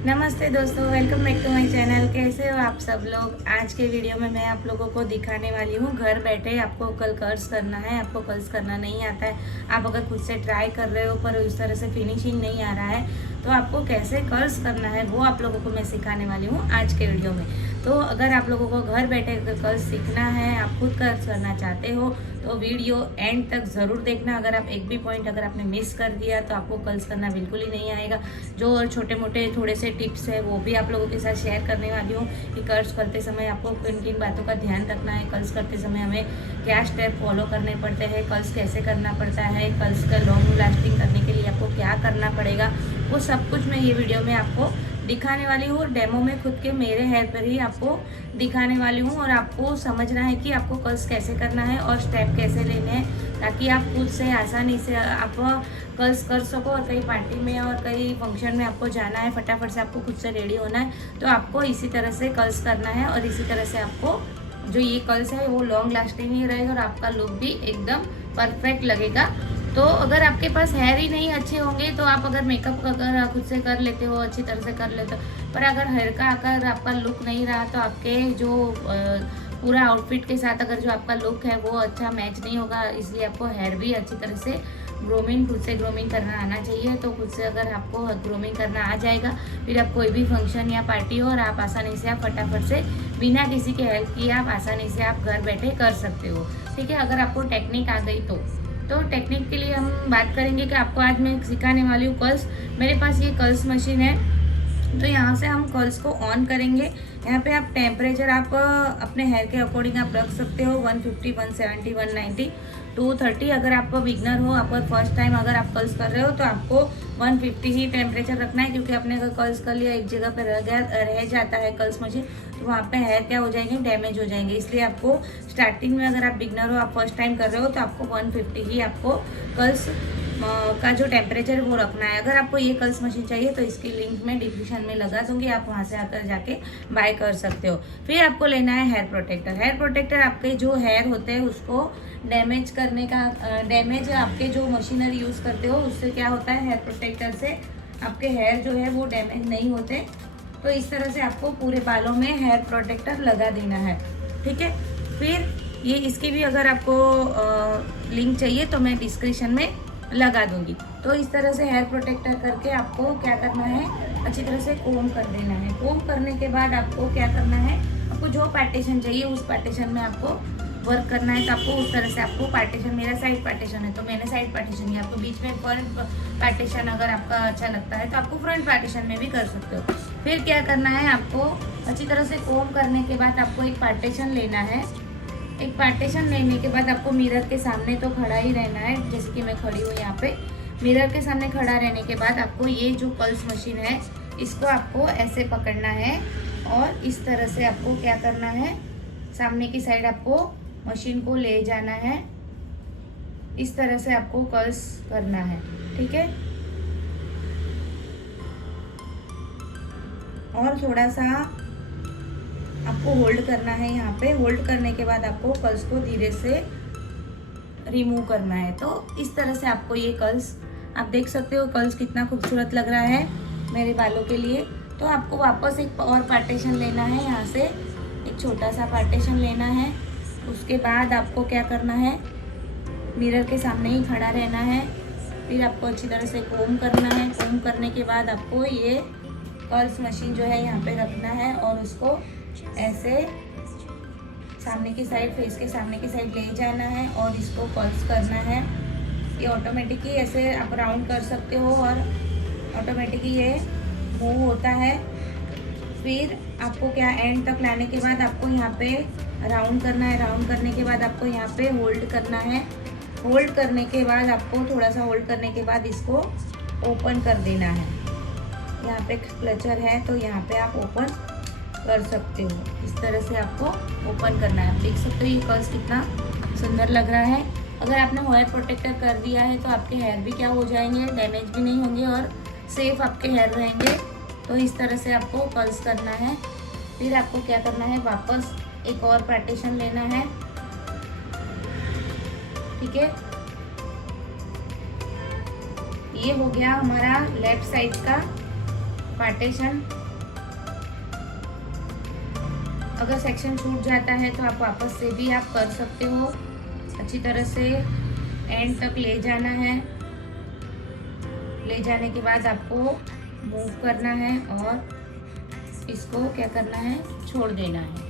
नमस्ते दोस्तों, welcome back to my channel. कैसे हो आप सब लोग। आज के वीडियो में मैं आप लोगों को दिखाने वाली हूँ घर बैठे आपको कल कर्ल्स करना है। आपको कर्ल्स करना नहीं आता है, आप अगर खुद से ट्राई कर रहे हो पर उस तरह से फिनिशिंग नहीं आ रहा है, तो आपको कैसे कर्ल्स करना है वो आप लोगों को मैं सिखाने वाली हूँ आज के वीडियो में। तो अगर आप लोगों को घर बैठे अगर कर्ल्स सीखना है, आप खुद कर्ल्स करना चाहते हो, तो वीडियो एंड तक ज़रूर देखना। अगर आप एक भी पॉइंट अगर आपने मिस कर दिया तो आपको कर्ल्स करना बिल्कुल ही नहीं आएगा। जो और छोटे मोटे थोड़े से टिप्स है वो भी आप लोगों के साथ शेयर करने वाली हूँ कि कर्ल्स करते समय आपको किन किन बातों का ध्यान रखना है, कर्ल्स करते समय हमें क्या स्टेप फॉलो करने पड़ते हैं, कर्ल्स कैसे करना पड़ता है, कर्ल्स का लॉन्ग लास्टिंग करने के लिए आपको क्या करना पड़ेगा, वो सब कुछ मैं ये वीडियो में आपको दिखाने वाली हूँ। और डेमो में खुद के मेरे हेयर पर ही आपको दिखाने वाली हूँ और आपको समझना है कि आपको कर्ल्स कैसे करना है और स्टेप कैसे लेने हैं, ताकि आप खुद से आसानी से आप कर्ल्स कर सको। और कहीं पार्टी में और कहीं फंक्शन में आपको जाना है, फटाफट से आपको खुद से रेडी होना है, तो आपको इसी तरह से कर्ल्स करना है और इसी तरह से आपको जो ये कर्ल्स है वो लॉन्ग लास्टिंग ही रहेगा और आपका लुक भी एकदम परफेक्ट लगेगा। तो अगर आपके पास हेयर ही नहीं अच्छे होंगे तो आप अगर मेकअप अगर खुद से कर लेते हो, अच्छी तरह से कर लेते हो, पर अगर हेयर का अगर आपका लुक नहीं रहा तो आपके जो पूरा आउटफिट के साथ अगर जो आपका लुक है वो अच्छा मैच नहीं होगा। इसलिए आपको हेयर भी अच्छी तरह से ग्रूमिंग खुद से ग्रूमिंग करना आना चाहिए। तो खुद से अगर आपको ग्रूमिंग करना आ जाएगा, फिर आप कोई भी फंक्शन या पार्टी हो और आप आसानी से आप फटाफट से बिना किसी के हेल्प किए आप आसानी से आप घर बैठे कर सकते हो। ठीक है, अगर आपको टेक्निक आ गई तो टेक्निक के लिए हम बात करेंगे कि आपको आज मैं सिखाने वाली हूँ कर्ल्स। मेरे पास ये कर्ल्स मशीन है, तो यहाँ से हम कर्ल्स को ऑन करेंगे। यहाँ पे आप टेम्परेचर आप अपने हेयर के अकॉर्डिंग आप रख सकते हो, 150, 170, 190, 230। अगर आप बिगनर हो, आप फर्स्ट टाइम अगर आप कर्ल्स कर रहे हो तो आपको 150 ही टेम्परेचर रखना है, क्योंकि आपने अगर कर्ल्स कर लिया एक जगह पर रह जाता है कर्ल्स मशीन, तो वहाँ पे हेयर क्या हो जाएंगे, डैमेज हो जाएंगे। इसलिए आपको स्टार्टिंग में अगर आप बिगनर हो, आप फर्स्ट टाइम कर रहे हो, तो आपको 150 ही आपको कर्ल्स का जो टेम्परेचर है वो रखना है। अगर आपको ये कर्ल्स मशीन चाहिए तो इसकी लिंक मैं डिस्क्रिप्शन में लगा दूंगी, आप वहाँ से आकर जाके बाय कर सकते हो। फिर आपको लेना है हेयर प्रोटेक्टर। हेयर प्रोटेक्टर आपके जो हेयर होते हैं उसको डैमेज करने का, डैमेज आपके जो मशीनरी यूज़ करते हो उससे क्या होता है, हेयर प्रोटेक्टर से आपके हेयर जो है वो डैमेज नहीं होते। तो इस तरह से आपको पूरे बालों में हेयर प्रोटेक्टर लगा देना है। ठीक है, फिर ये इसकी भी अगर आपको लिंक चाहिए तो मैं डिस्क्रिप्शन में लगा दूंगी। तो इस तरह से हेयर प्रोटेक्टर करके आपको क्या करना है, अच्छी तरह से कोम कर देना है। कोम करने के बाद आपको क्या करना है, आपको जो पार्टीशन चाहिए उस पार्टीशन में आपको वर्क करना है। तो आपको उस तरह से आपको पार्टीशन, मेरा साइड पार्टीशन है तो मैंने साइड पार्टीशन किया। आपको बीच में फ्रंट पार्टीशन अगर आपका अच्छा लगता है तो आपको फ्रंट पार्टीशन में भी कर सकते हो। फिर क्या करना है, आपको अच्छी तरह से कोम करने के बाद आपको एक पार्टीशन लेना है। एक पार्टीशन लेने के बाद आपको मिरर के सामने तो खड़ा ही रहना है, जैसे कि मैं खड़ी हूँ यहाँ पे। मिरर के सामने खड़ा रहने के बाद आपको ये जो पल्स मशीन है इसको आपको ऐसे पकड़ना है और इस तरह से आपको क्या करना है, सामने की साइड आपको मशीन को ले जाना है। इस तरह से आपको कर्ल्स करना है। ठीक है, और थोड़ा सा आपको होल्ड करना है। यहाँ पे होल्ड करने के बाद आपको कर्ल्स को धीरे से रिमूव करना है। तो इस तरह से आपको ये कर्ल्स, आप देख सकते हो कर्ल्स कितना खूबसूरत लग रहा है मेरे बालों के लिए। तो आपको वापस एक और पार्टीशन लेना है, यहाँ से एक छोटा सा पार्टीशन लेना है। उसके बाद आपको क्या करना है, मिरर के सामने ही खड़ा रहना है। फिर आपको अच्छी तरह से कोम करना है। कोम करने के बाद आपको ये कर्ल्स मशीन जो है यहाँ पे रखना है और उसको ऐसे सामने की साइड, फेस के सामने की साइड ले जाना है और इसको कर्ल्स करना है। ये ऑटोमेटिक ही ऐसे आप राउंड कर सकते हो और ऑटोमेटिक ही ये मूव होता है। फिर आपको क्या, एंड तक लाने के बाद आपको यहाँ पे राउंड करना है। राउंड करने के बाद आपको यहाँ पे होल्ड करना है। होल्ड करने के बाद आपको थोड़ा सा होल्ड करने के बाद इसको ओपन कर देना है। यहाँ पे क्लचर है तो यहाँ पे आप ओपन कर सकते हो। इस तरह से आपको ओपन करना है। आप देख सकते हो ये कर्ल्स कितना सुंदर लग रहा है। अगर आपने हेयर प्रोटेक्टर कर दिया है तो आपके हेयर भी क्या हो जाएंगे, डैमेज भी नहीं होंगे और सेफ आपके हेयर रहेंगे। तो इस तरह से आपको कर्ल्स करना है। फिर आपको क्या करना है, वापस एक और पार्टीशन लेना है। ठीक है, ये हो गया हमारा लेफ्ट साइड का पार्टीशन। अगर सेक्शन छूट जाता है तो आप वापस से भी आप कर सकते हो। अच्छी तरह से एंड तक ले जाना है। ले जाने के बाद आपको मूव करना है और इसको क्या करना है, छोड़ देना है।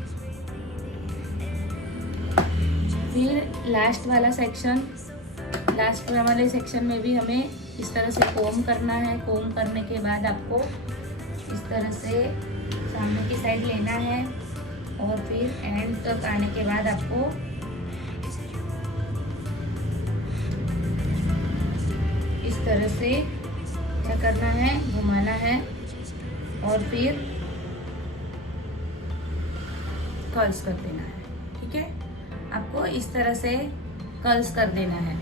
फिर लास्ट वाले सेक्शन में भी हमें इस तरह से कोम करना है। कोम करने के बाद आपको इस तरह से सामने की साइड लेना है और फिर एंड तक आने के बाद आपको इस तरह से क्या करना है, घुमाना है और फिर कर्ल्स कर देना है। ठीक है, आपको इस तरह से कर्ल्स कर देना है।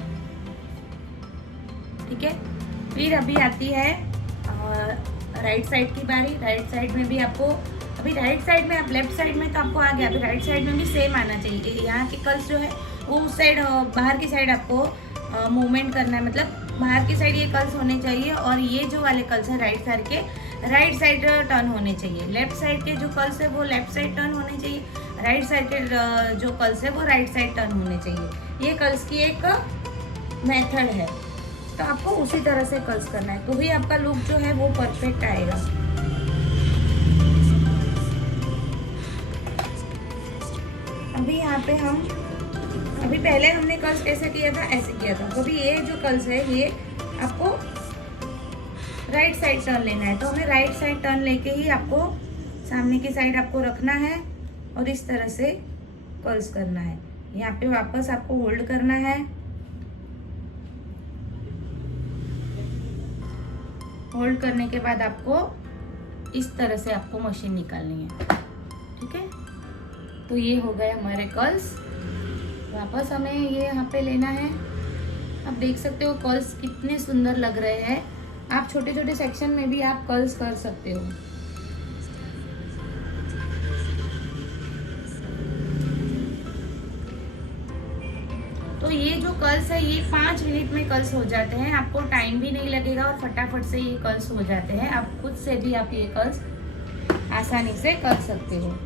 ठीक है, फिर अभी आती है राइट साइड की बारी। राइट साइड में भी आपको, अभी राइट साइड में, आप लेफ्ट साइड में तो आपको आ गया, अभी राइट साइड में भी सेम आना चाहिए। यहाँ के कर्ल्स जो है वो उस साइड, बाहर की साइड आपको मूवमेंट करना है, मतलब बाहर की साइड ये कर्ल्स होने चाहिए और ये जो वाले कर्ल्स है राइट साइड के, राइट साइड टर्न होने चाहिए। लेफ्ट साइड के जो कर्ल्स है वो लेफ्ट साइड टर्न होने चाहिए। राइट साइड के जो कर्ल्स है वो राइट साइड टर्न होने चाहिए। ये कर्ल्स की एक मेथड है, तो आपको उसी तरह से कर्ल्स करना है, तो भी आपका लुक जो है वो परफेक्ट आएगा। अभी यहाँ पे अभी पहले हमने कर्ल्स कैसे किया था, ऐसे किया था। तो अभी ये जो कर्ल्स है ये आपको राइट साइड टर्न लेना है, तो हमें राइट साइड टर्न लेके ही आपको सामने की साइड आपको रखना है और इस तरह से कर्ल्स करना है। यहाँ पे वापस आपको होल्ड करना है। होल्ड करने के बाद आपको इस तरह से आपको मशीन निकालनी है। ठीक है, तो ये हो गए हमारे कर्ल्स। वापस हमें ये यहाँ पे लेना है। आप देख सकते हो कर्ल्स कितने सुंदर लग रहे हैं। आप छोटे छोटे सेक्शन में भी आप कर्ल्स कर सकते हो। तो ये जो कर्ल्स है ये 5 मिनट में कर्ल्स हो जाते हैं। आपको टाइम भी नहीं लगेगा और फटाफट से ये कर्ल्स हो जाते हैं। आप खुद से भी आप ये कर्ल्स आसानी से कर सकते हो।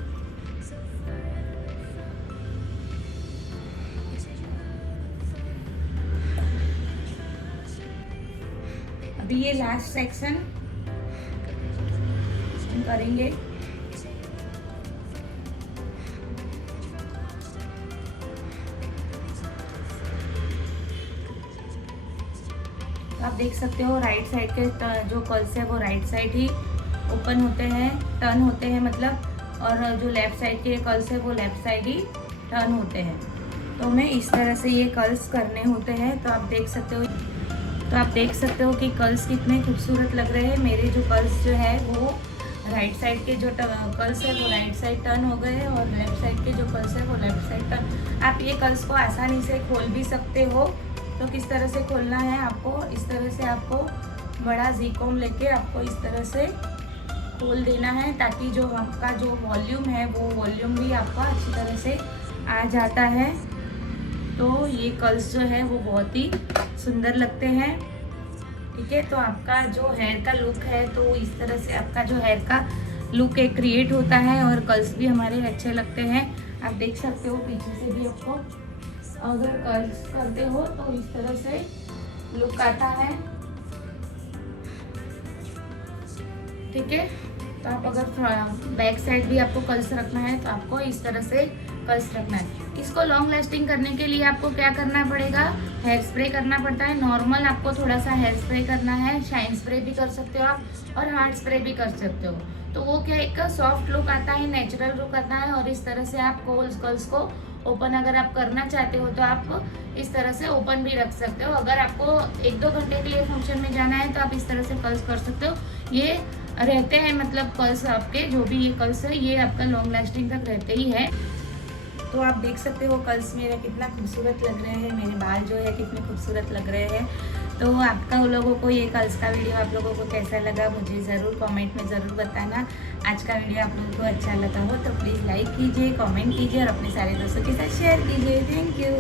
अभी ये लास्ट सेक्शन हम करेंगे। आप देख सकते हो राइट साइड के जो कर्ल्स है वो राइट साइड ही ओपन होते हैं, टर्न होते हैं मतलब, और जो लेफ्ट साइड के कर्ल्स है वो लेफ्ट साइड ही टर्न होते हैं। तो हमें इस तरह से ये कर्ल्स करने होते हैं। तो आप देख सकते हो कि कर्ल्स कितने खूबसूरत लग रहे हैं। मेरे जो कर्ल्स जो है वो राइट साइड के जो कर्ल्स है वो राइट साइड टर्न हो गए और लेफ्ट साइड के जो कर्ल्स है वो लेफ्ट साइड टर्न। आप ये कर्ल्स को आसानी से खोल भी सकते हो। तो किस तरह से खोलना है आपको, इस तरह से आपको बड़ा ज़ीकॉम लेके आपको इस तरह से खोल देना है, ताकि जो आपका जो वॉल्यूम है वो वॉल्यूम भी आपका अच्छी तरह से आ जाता है। तो ये कर्ल्स जो है वो बहुत ही सुंदर लगते हैं। ठीक है, तो आपका जो हेयर का लुक है तो इस तरह से आपका जो हेयर का लुक एक क्रिएट होता है और कर्ल्स भी हमारे अच्छे लगते हैं। आप देख सकते हो पीछे से भी आपको अगर कर्ल्स करते हो तो इस तरह से लुक आता है। ठीक है, तो आप अगर बैक साइड भी आपको कर्ल्स रखना है तो आपको इस तरह से कर्ल्स रखना है। इसको लॉन्ग लास्टिंग करने के लिए आपको क्या करना पड़ेगा, हेयर स्प्रे करना पड़ता है। नॉर्मल आपको थोड़ा सा हेयर स्प्रे करना है, शाइन स्प्रे भी कर सकते हो आप और हार्ड स्प्रे भी कर सकते हो। तो वो क्या एक सॉफ्ट लुक आता है, नेचुरल लुक आता है। और इस तरह से आप कर्ल्स को ओपन अगर आप करना चाहते हो तो आप इस तरह से ओपन भी रख सकते हो। अगर आपको 1-2 घंटे के लिए फंक्शन में जाना है तो आप इस तरह से कर्ल्स कर सकते हो। ये रहते हैं मतलब कर्ल्स आपके जो भी ये कर्ल्स है ये आपका लॉन्ग लास्टिंग तक रहते ही है। तो आप देख सकते हो कर्ल्स मेरे कितना खूबसूरत लग रहे हैं, मेरे बाल जो है कितने खूबसूरत लग रहे हैं। तो आपका उन लोगों को ये कर्ल्स का वीडियो आप लोगों को कैसा लगा मुझे ज़रूर कमेंट में ज़रूर बताना। आज का वीडियो आप लोगों को अच्छा लगा हो तो प्लीज़ लाइक कीजिए, कमेंट कीजिए और अपने सारे दोस्तों के साथ शेयर कीजिए। Thank you.